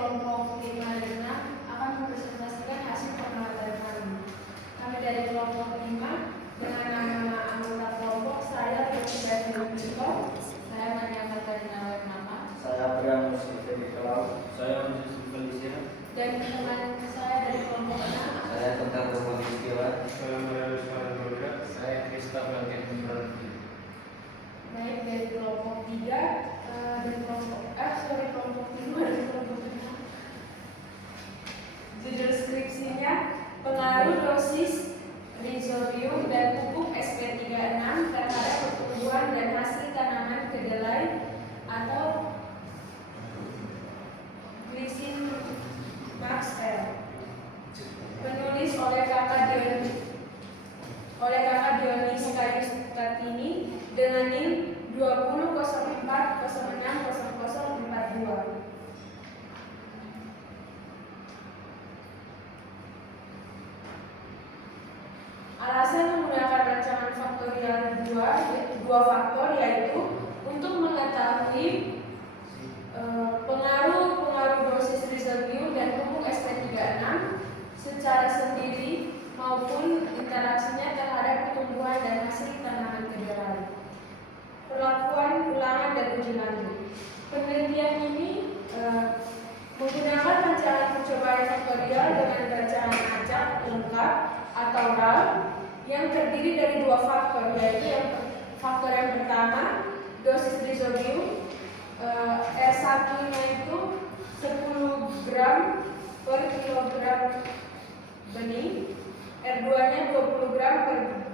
kelompok 5 dan 6 akan mempresentasikan hasil pengamatan kami. Kami dari kelompok 5 dengan nama anggota kelompok saya Presiden Bintang. Saya Maria Katarina Wernama. Saya Abraham Muslim Kalau. Saya Muslim Felicia. Dan teman saya dari kelompok 6. Saya tentang kelompok istilah. Saya Marius Marandora. Saya Krista Blanket Berarti. Baik, dari kelompok 3 dan kelompok 5 dan kelompok 6. Judul skripsinya pengaruh dosis rizodium dan pupuk SP36 terhadap pertumbuhan dan hasil tanaman kedelai atau Glycine Max L. Penulis oleh kakak Dionis Kayus Kartini dengan NIM 2004060042. Alasan menggunakan rancangan faktorial dua faktor yaitu untuk mengetahui pengaruh dosis rizodium dan pupuk SP36 secara sendiri maupun interaksinya terhadap pertumbuhan dan hasil tanaman kedelai. Perlakuan ulangan dan uji lanjut. Penelitian ini menggunakan rancangan percobaan faktorial dengan rancangan acak lengkap atau RAL yang terdiri dari dua faktor, yaitu faktor yang pertama dosis rizodium R1-nya itu 10 gram per kilogram benih, R2-nya 20 gram per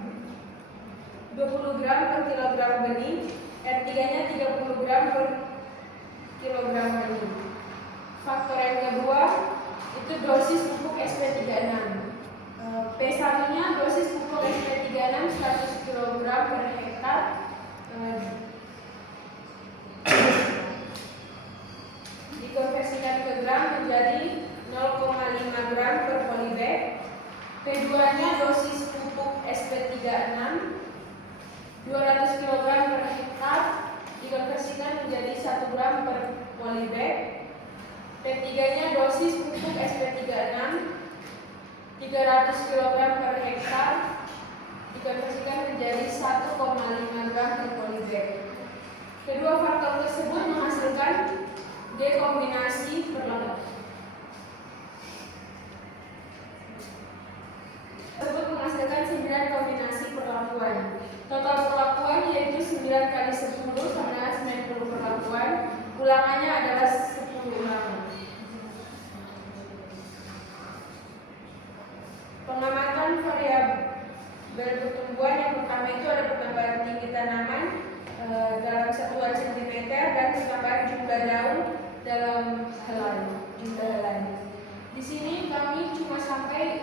kilogram benih, R3-nya 30 gram per kilogram benih. Faktor yang kedua itu dosis pupuk SP36. P1-nya dosis pupuk SP36 100 kg per hektar dikonversikan ke gram menjadi 0,5 gram per polybag. P2-nya dosis pupuk SP36 200 kg per hektar dikonversikan menjadi 1 gram per polybag. P3-nya dosis pupuk SP36 300 kg per hektar dikonversikan menjadi 1,5 gram per polybag. Kedua faktor tersebut menghasilkan dekombinasi perlakuan. Tersebut menghasilkan 9 kombinasi perlakuan. Total perlakuan yaitu 9 kali 10 sama dengan 90 perlakuan. Ulangannya adalah 10 ulangan. Pengamatan variabel pertumbuhan yang pertama itu ada pertambahan tinggi tanaman dalam satuan cm dan pertambahan jumlah daun dalam jumlah helai. Di sini kami cuma sampai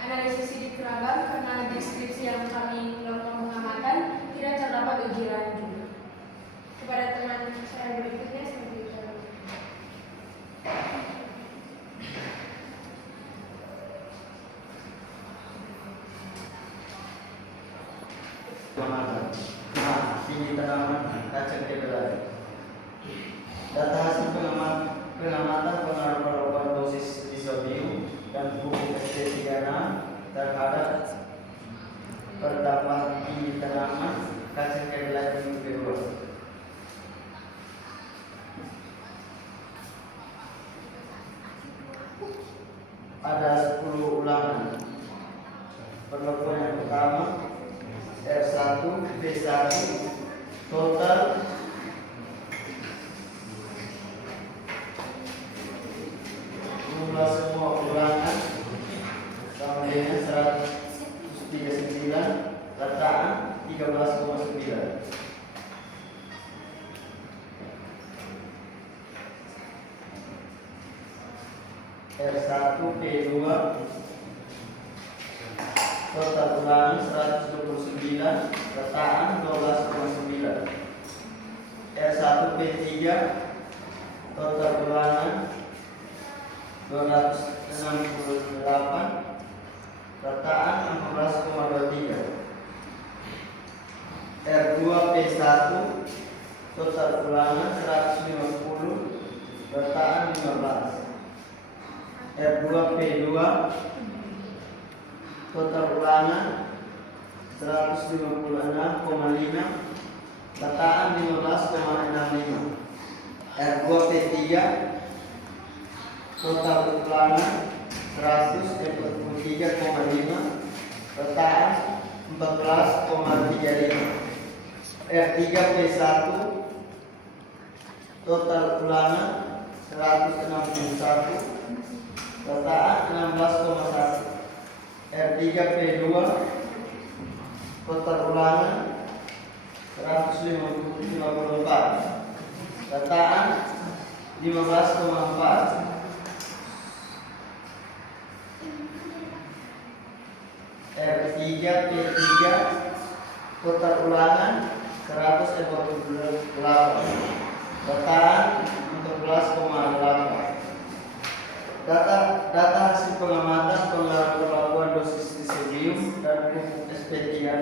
analisis sidik kerabang karena deskripsi yang kami lakukan pengamatan tidak terdapat uji lanjut. Kepada teman saya berikutnya seperti itu. Tinggi tanaman kacang kedelai. Data hasil pengamatan pengaruh perlakuan dosis rizodium dan pupuk SP36 terhadap pertambahan tinggi tanaman kacang kedelai minggu kedua. Ada 10 ulangan. Perlakuan yang pertama R1 P1 total jumlah semua ulangan sama dengan 139, letakkan 13,9. R1 P2 total ulangan 129, letakkan 12,9. R1 P3 total ulangan 268, letakkan 14,23. R2 P1 total ulangan 150, letakkan 15. R2P2 total ulangan 156,5, letaan 15,65. R2P3 total ulangan 143,5, letaan 14,35. R3P1 total ulangan 161, letaan 16,1. R3P2 total ulangan 154, letaan 15,4. R3P3 total ulangan 148, letaan 14,8. Data hasil pengamatan pengaruan dosis disodium dan pupuk SP36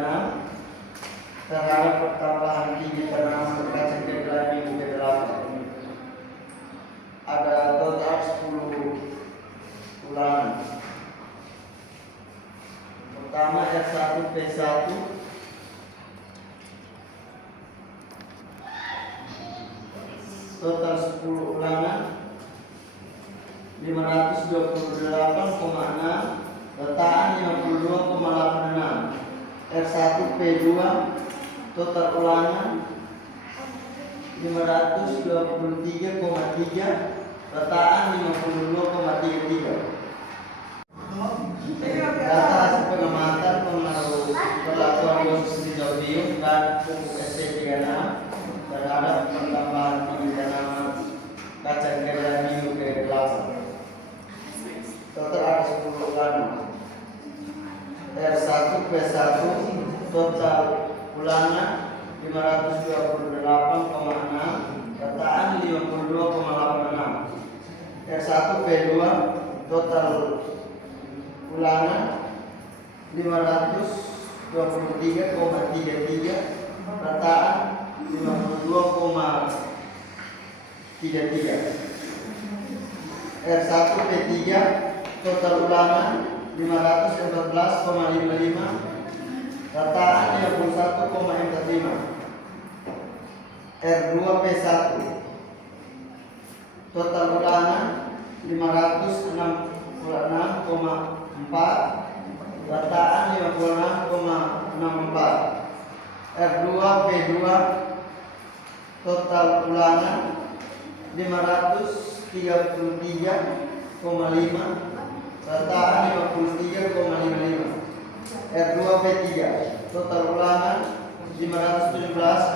terhadap pertambahan tinggi tanaman berkacang kedelai minggu ke-8. Ada total 10 ulangan. Pertama R1P1 total 10 ulangan 528,6, letaan 52,86. R1P2 total ulangan 523,3, letaan 52,33. Data hasil pengamatan pengaruh perlakuan dosis disodium dan pupuk SP36 terhadap pertambahan tinggi tanaman kacang kedelai minggu ke-8. Total ada 10 ulangan. R1P1 total ulangan 528,6, letaan 52,86. R1P2 total ulangan 523,33, letaan 52,33. R1P3 total ulangan 514,55, letaan 51,45. R2P1 total ulangan 566,4, letaan 56,64. R2P2 total ulangan 533,5, letaan 53,55. R2P3 total ulangan 517,2,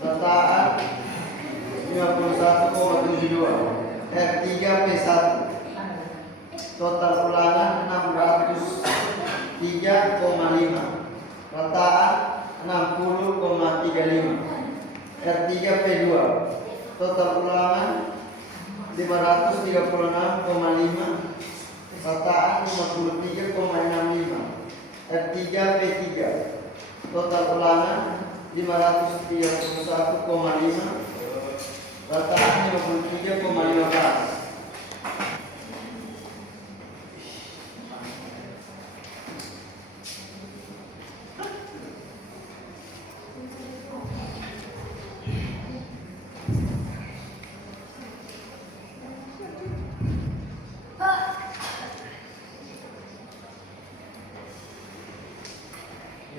letaan 51,72. R3P1 total ulangan 603,5, letaan 60,35. R3P2 total ulangan 536,5, letaan 53,65. R3P3 total ulangan 531,5, letaan 53,15.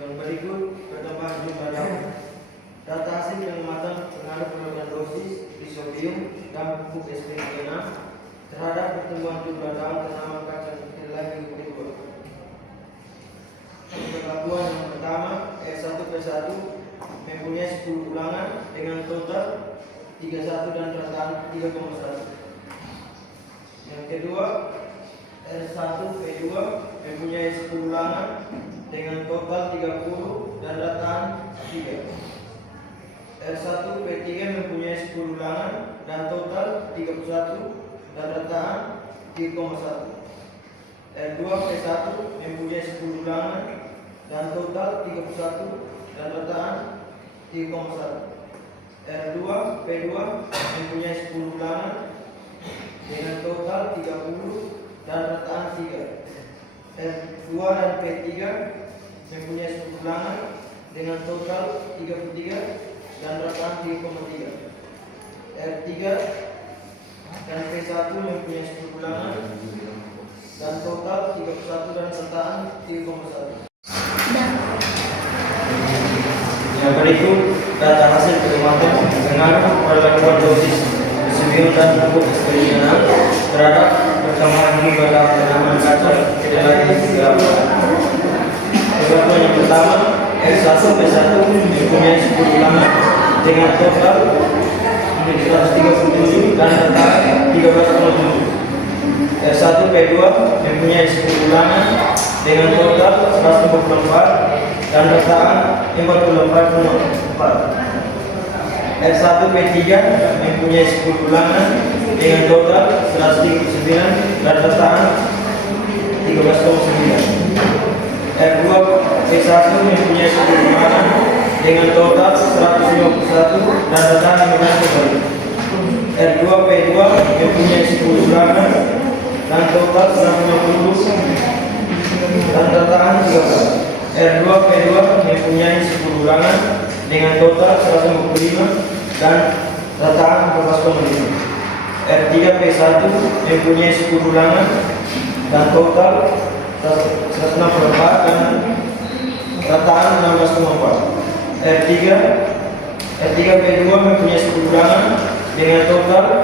Yang berikut pertambahan jumlah daun. Data hasil pengamatan pengaruh penurunan dosis disodium dan pupuk SP36 terhadap pertumbuhan jumlah daun tanaman kacang kedelai minggu ke-2. Perlakuan yang pertama, R1P1 mempunyai 10 ulangan dengan total 31 dan letaan 3,1. Yang kedua, R1P2 mempunyai 10 ulangan dengan total 30 dan letaan 3. R1P3 mempunyai 10 ulangan dan total 31 dan letaan 3,1. R2P1 mempunyai 10 ulangan dan total 31 dan letaan 3,1. R2P2 mempunyai 10 ulangan dengan total 30 dan rataan 3. R2 dan P3 mempunyai struktur ulangan dengan total 33 dan rataan 3,3. R3 dan P1 mempunyai struktur ulangan dan total 31 dan rataan 3,1. Yang berikut data hasil pertemuan dengan perlakuan dosis residual dan pupuk eksperimental terhadap perkembangan jumlah dalam tanaman kacang kedelai Perlakuan yang pertama, R1 P1 mempunyai struktur ulangan dengan total 137 dan rataan 13,7. R1 P2 mempunyai struktur ulangan dengan total 154 dan rataan 44,4. R1 P3 mempunyai struktur ulangan dengan total 139 dan rataan 13,9. R2 P1 mempunyai struktur ulangan dengan total 151 dan rataan 15,5. R2 P2 mempunyai struktur ulangan dan total 150 dan rataan 13. R2 P2 mempunyai struktur ulangan dengan total 155 dan rataan 14,5. R3 P1 mempunyai struktur ulangan dan total 164 dan rataan 16,4. R3 P2 mempunyai struktur ulangan dengan total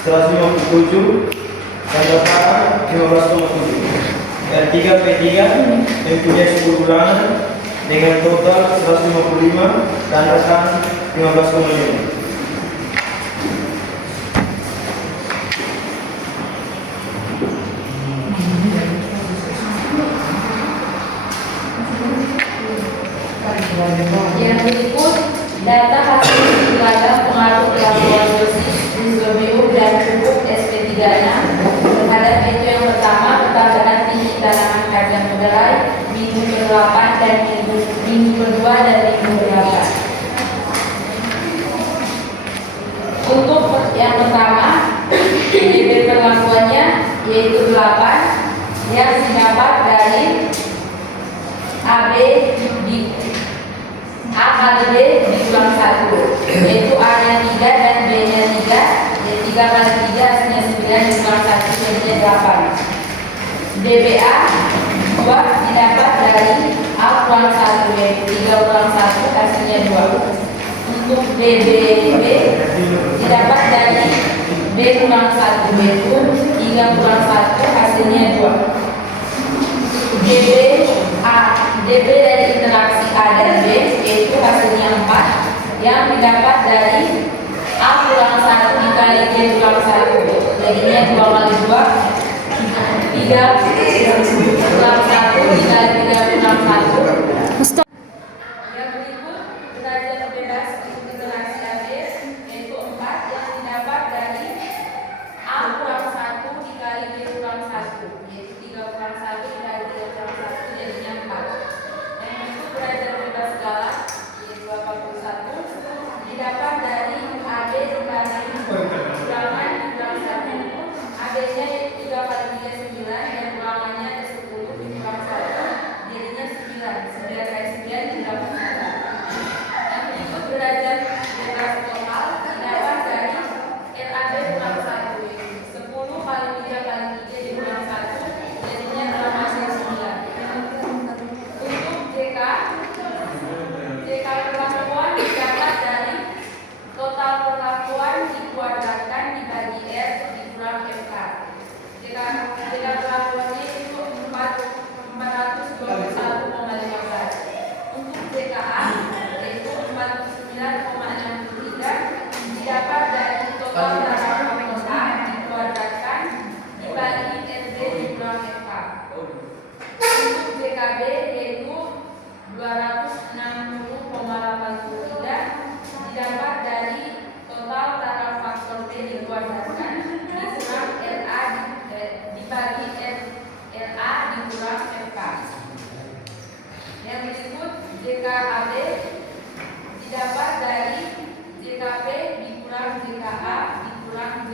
157 dan rataan 15,7. R3 P3 mempunyai struktur ulangan dengan total 155 dan rataan 15,5. Yang berikut data hasil ladang pengaruh perlakuan dosis Rizobio dan pupuk SP36 terhadap itu yang pertama pertambahan tinggi tanaman kacang kedelai minggu ke-8 dan minggu kedua dan minggu ke-8. Untuk yang pertama PDB perlakuannya yaitu 8 yang didapat dari AB di A-B dikulang 1 yaitu A-nya 3 dan B-nya 3 dan 3 kali 3 hasilnya 9 dikulang 1 jadinya 8. DBA 2 didapat dari A kurang 1 yaitu 3 kurang 1 hasilnya 2. Untuk BBB didapat dari B kurang 1 yaitu 3 kurang 1 hasilnya 2. DB dari interaksi A dan B yaitu hasilnya 4 yang didapat dari A kurang 1 dikali B kurang 1 jadinya 2 kali 2 3 kurang 1 dikali 3 kurang 1. Yang berikut belajar bebas interaksi AB yaitu 4 yang didapat dari A kurang 1 dikali B kurang 1 yaitu 3 kurang 1 dikali 3 kurang 1 jadinya 4. Belajar bebas galak yaitu 81 didapat dari AB dikali ulangan kurang 1 AB nya 3 kali 3 9 dan ulangannya ada 10 dikurang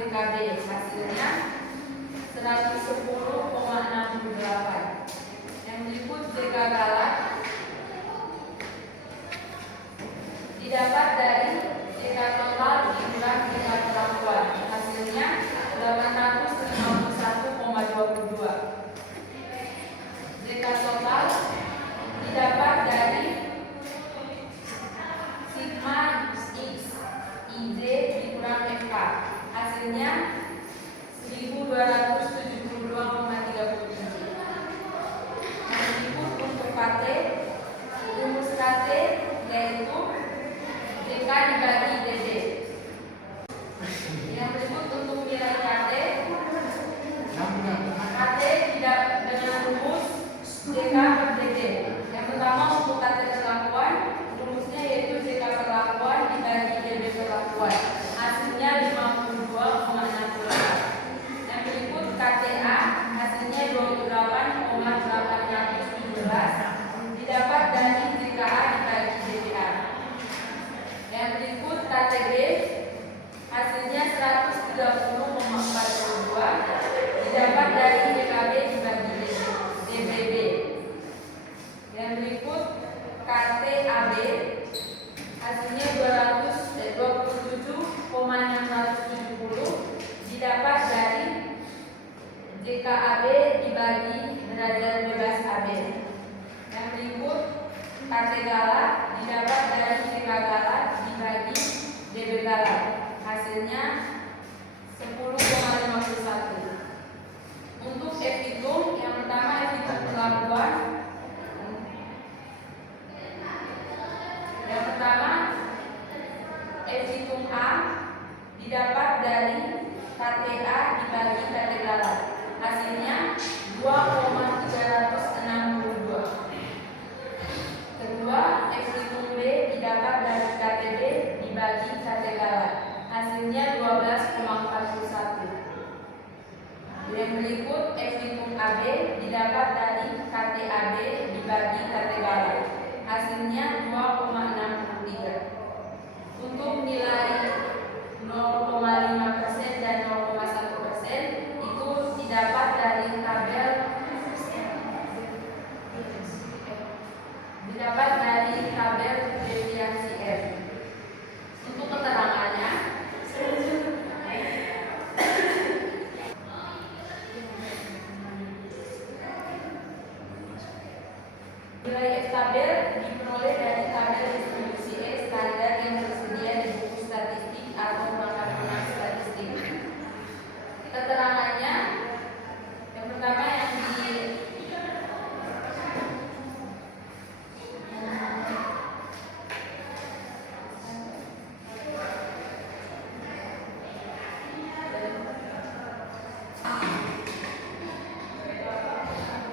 JKB. Hasilnya 110,68. Yang berikut JK galak didapat dari JK total dikurang JK perlakuan. Hasilnya 851,22. JK total didapat dari sigma x IJ dikurang FK. Hasilnya 1272,37. Yang berikut untuk KT, rumus KT yaitu JK dibagi DB. Yang berikut untuk nilai KT tidak dengan rumus JK per DB. Yang pertama untuk KT perlakuan, rumusnya yaitu JK perlakuan dibagi DB perlakuan. Hasilnya 52,64. Yang berikut KTA hasilnya 28,817 didapat dari JKA dibagi DBA. Yang berikut KTB hasilnya 130,42 didapat dari JKB dibagi DBB. Yang berikut KTAB hasilnya 27,670 didapat dari JKAB dibagi derajat bebas AB. Yang berikut KT galak didapat dari JK galak dibagi DB galak. Hasilnya 10,51. Untuk F hitung, yang pertama F hitung perlakuan. Yang pertama F hitung A didapat dari KTA dibagi KT galak. Hasilnya 2,362. Kedua, F hitung B didapat dari KTB dibagi KT galak. Hasilnya 12,41. Yang berikut F hitung AB didapat dari KTAB dibagi KT galak. Hasilnya 2,63. Untuk nilai 0,5% dan 0,1% itu didapat dari tabel deviasi F. Untuk keterangannya nilai F tabel diperoleh dari tabel distribusi X standar yang tersedia di buku statistik atau perangkat statistik. Keterangannya yang pertama yang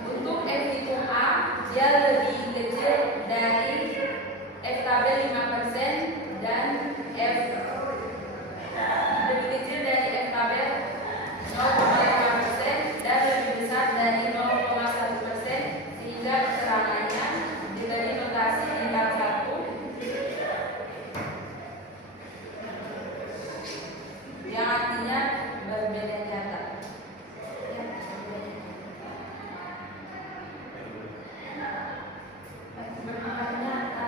untuk F hitung A dia lebih kecil dari F tabel 5% dan F lebih kecil dari F tabel 0,5% dan lebih besar dari 0,1%, sehingga keterangannya diberi notasi bintang 1 yang artinya berbeda nyata. Berbeda nyata.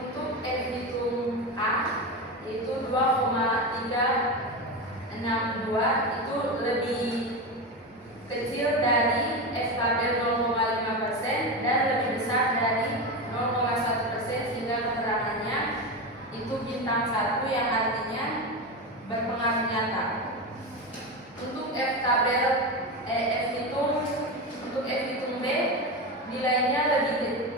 Untuk F hitung A yaitu 2,362 itu lebih kecil dari F tabel 0,5% dan lebih besar dari 0,1%, sehingga keterangannya itu bintang 1 yang artinya berpengaruh nyata. Untuk F tabel untuk F hitung B nilainya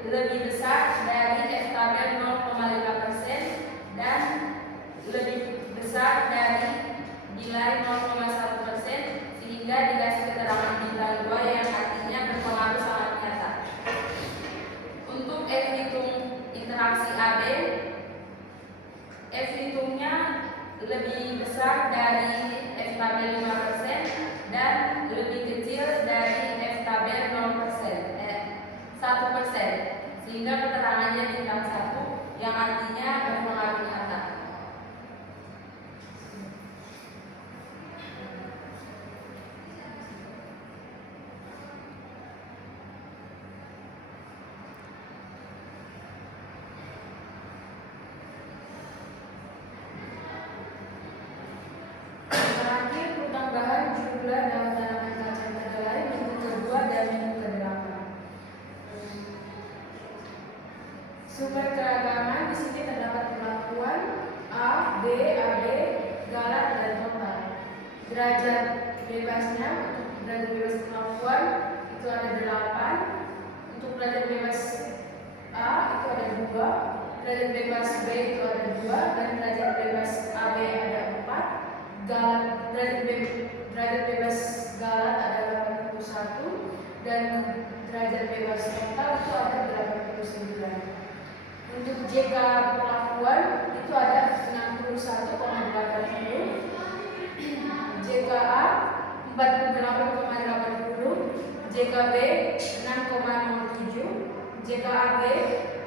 lebih besar dari F tabel 0,5% dan lebih besar dari nilai 0,1%, sehingga dikasih keterangan bintang 2 yang artinya berpengaruh sangat nyata. Untuk F hitung interaksi AB, F hitungnya lebih besar dari F tabel 5% dan lebih kecil dari F tabel 1%, sehingga keterangannya bintang 1. yang artinya berpengaruh nyata. Terakhir, pertambahan jumlah dalam tanaman kacang kedelai minggu kedua dan minggu ke-8. Sumber keragaman di sini terdapat perlakuan A, B, AB, galat dan total. Derajat bebasnya untuk derajat bebas perlakuan itu ada 8. Untuk derajat bebas A itu ada 2, derajat bebas B itu ada 2, dan derajat bebas AB ada 4. Derajat bebas galat ada 81 dan derajat bebas total itu ada 89. Untuk JK perlakuan itu ada 61,80, JKA 48,80, JKB 6,07, JKAB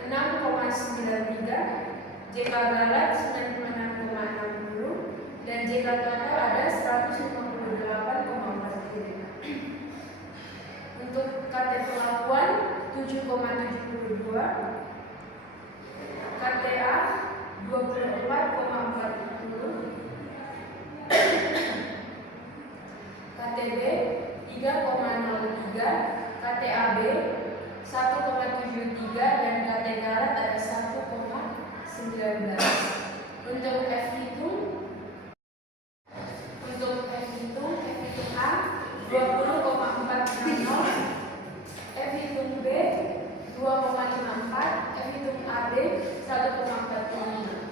6,93, JK galat 96,60, dan JK total ada 158,40. Untuk KT perlakuan 7,72, KTA 24,40, KTB 3,03, KTAB 1,73, dan KT galat ada 1,19. Untuk F hitung A 20,460, F hitung B 2,54, F hitung AB 1,45.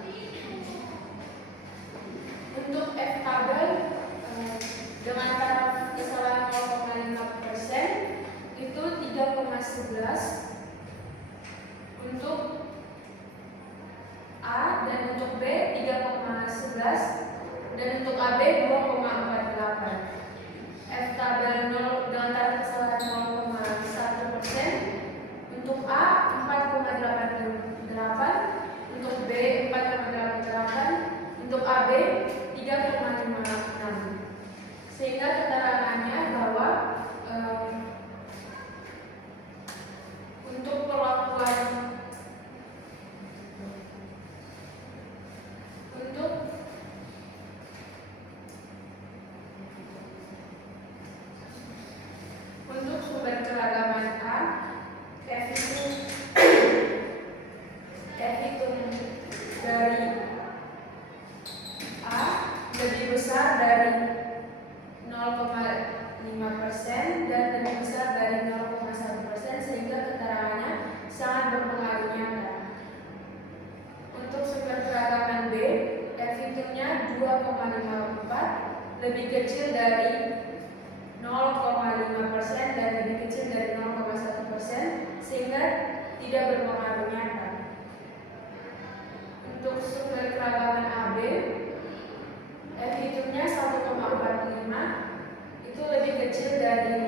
Untuk F tabel dengan taraf kesalahan 0,5% itu 3,11. Untuk A dan untuk B 3,11 dan untuk AB 2,48. F tabel 0 dengan taraf kesalahan 0,1%. Untuk A 4,88, untuk B 4,88, untuk AB 3,56. Sehingga keterangannya bahwa untuk perlakuan untuk sumber keragaman A, F hitung dari A lebih besar dari 0,5% dan lebih besar dari 0,1%, sehingga keterangannya sangat berpengaruh nyata. Untuk sumber keragaman B, F hitungnya 2,54 lebih kecil dari 0,5% dan lebih kecil dari 0,1%, sehingga tidak berpengaruh nyata. Untuk sumber keragaman AB, F hitungnya 1,45 itu lebih kecil dari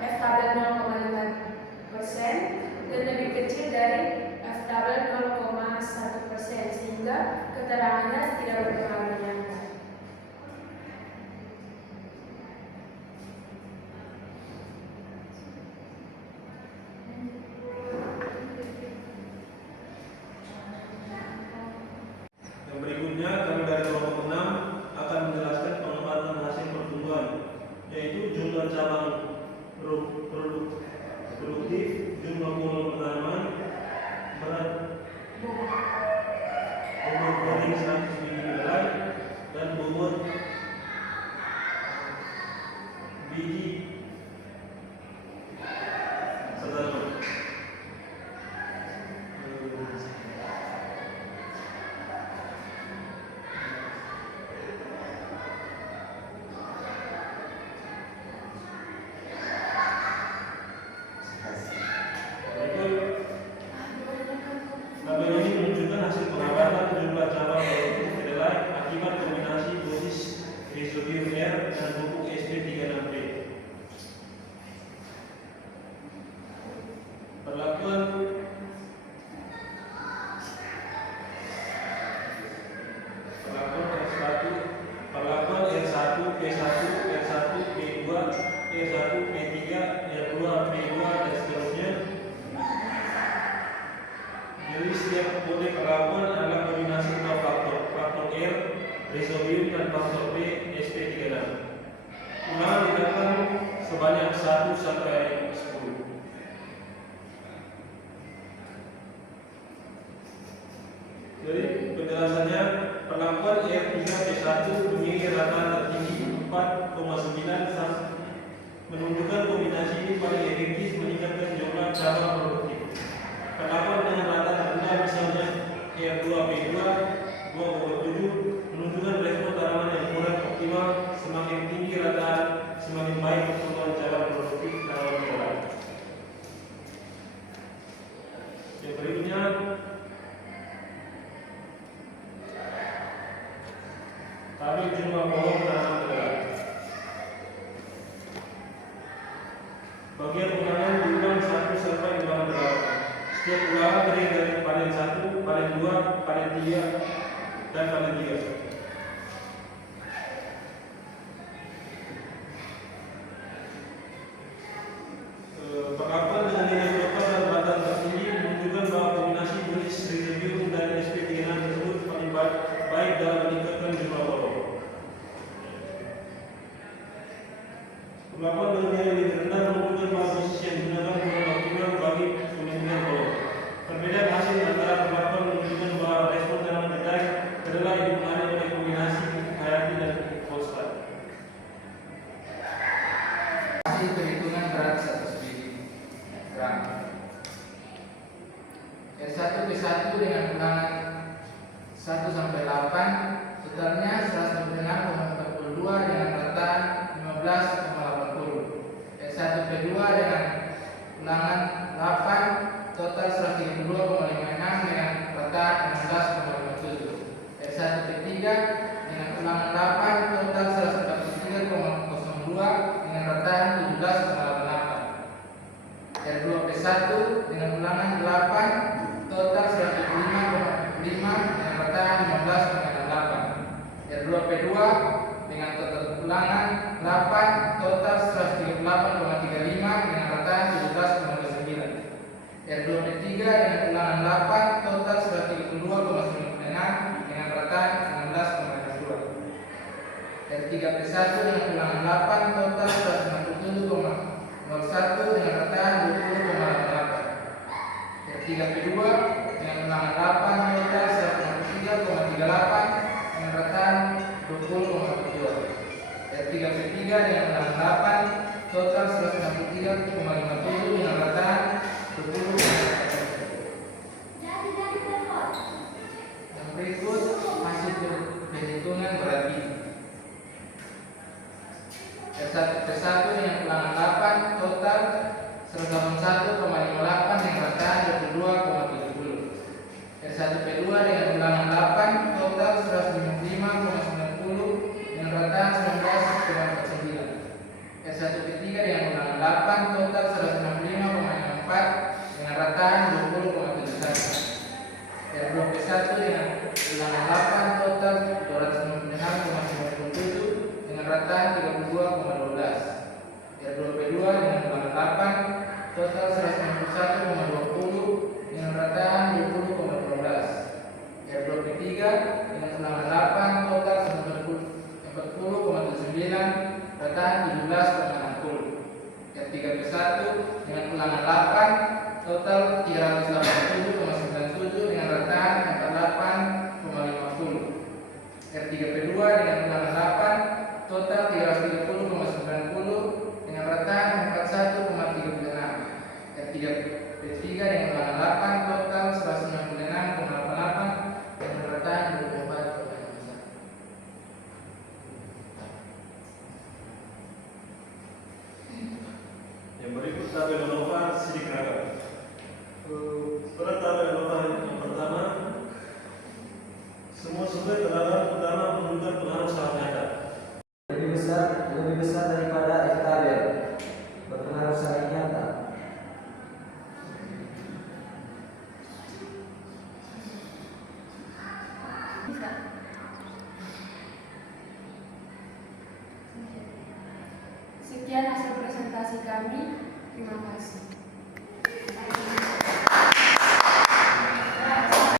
F tabel 0,5% dan lebih kecil dari F tabel 0,1%, sehingga keterangannya tidak berpengaruh nyata. Yang berikutnya kami dari kelompok 6 akan menjelaskan pengamatan hasil pertumbuhan, yaitu jumlah cabang produktif, jumlah volume penanaman, berat bobot banding 100 biji kedelai, Dari penjelasannya, perlakuan R3 P1 memiliki rataan tertinggi 4,9 menunjukkan kombinasi ini paling efektif meningkatkan jumlah cabang produktif. Perlakuan dengan rataan rendah misalnya R2 P2 2,7 menunjukkan respon tanaman yang kurang optimal. Semakin tinggi rataan, semakin baik pertumbuhan cabang produktif tanaman kedelai. Yang berikutnya, tabel jumlah pohon tanaman kedelai. Bagian ulangan diulang 1 sampai ulangan 8. Setiap ulangan terdiri dari panen 1, panen 2, panen 3, dan panen 3. Perlakuan dengan nilai dokter dan rataan tertinggi menunjukkan bahwa kombinasi jenis Rhizobium dan SP36 tersebut paling baik dalam meningkatkan jumlah pohon. Perlakuan dengan nilai lebih rendah menunjukkan bahwa dosis yang digunakan kurang optimal bagi pemilihan pohon. Perbedaan hasil antara perlakuan menunjukkan bahwa respon tanaman kedelai dipengaruhi oleh kombinasi hayati dan fosfat. Hasil perhitungan berat 100 gram. R1 P1 dengan ulangan 1 sampai 8 totalnya 196,42 dengan rataan 15,80. R1 P2 dengan ulangan 8 total 132,56 dengan rataan 16,57. R1 P3 dengan ulangan 8 total 143,02 dengan rataan 17,88. R2 P1 dengan ulangan 8 total 105,5 dengan rataan 15,88. R2 P2 dengan total ulangan 8 total 138,35 dengan rataan 17,29. R2 P3 dengan ulangan 8 total 132,96 dengan rataan 16,22. R3 P1 dengan ulangan 8 total 167,01 dengan rataan 20,88. R3 P2 dengan ulangan 8 total 153,38 dengan rataan 20,42. R3 P3 dengan ulangan 8 total 163,57 dengan rataan 20,41. Yang berikut hasil perhitungan berat biji. R1 P1 dengan ulangan 8 total 181,58 dengan rataan 22,70. R1 P2 dengan ulangan 8 total 155,90 dengan rataan 19,49. R1 P3 dengan ulangan 8 total 165,64 dengan rataan 20,71. R2 P1 dengan ulangan 8 total 296,97 dengan rataan 32,12. R2 P2 dengan ulangan 8 total 191,20 dengan rataan 20,12. R2 P3 dengan ulangan 8 total 40,79 rataan 17,60. R3 P1 dengan ulangan 8 total 387,97 dengan rataan 48,50. R3 P2 dengan ulangan 8 total 330,90 dengan rataan 41,36. R3 P3 dengan ulangan 8 total 196,88 dengan rataan 24,51. Yang berikut tabel ANOVA sedikit ragam. Pada tabel ANOVA yang pertama, semua sumber terdapat utama menunjukkan pengaruh sangat nyata. lebih besar daripada F tabel, berpengaruh sangat nyata. Sekian hasil presentasi kami. Terima kasih.